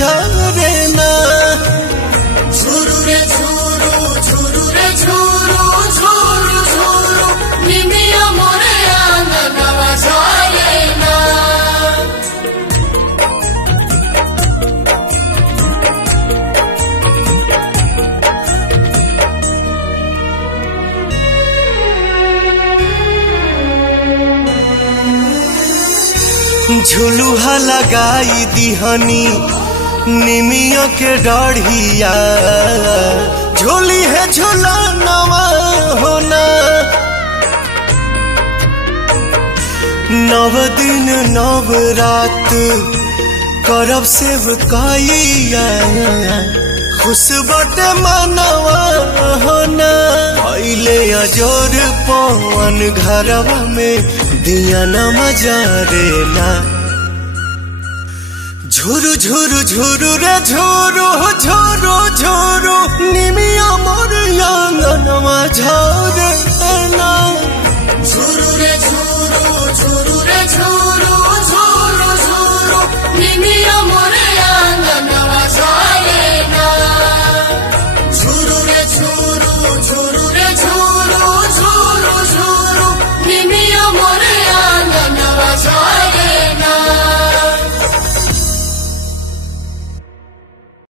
झरे ना। झुरु रे झुरु झुरु रे झुरु झुरु झुरु निमिया मोरे आंगनवा झरे ना। झुलुहा लगाई दिहनी निमिया के डाढ़िया, झोली है झुलनवा होना। 9 दिन 9 रात करब सेवकाइया, खुश बाटे मनवा होना। पहले अजोर पवन घरवा में दिया न मजारे ना। झुरु झुरु झुरु रे झुरु झुरु झुरु निमिया मोर आंगनवा झरे।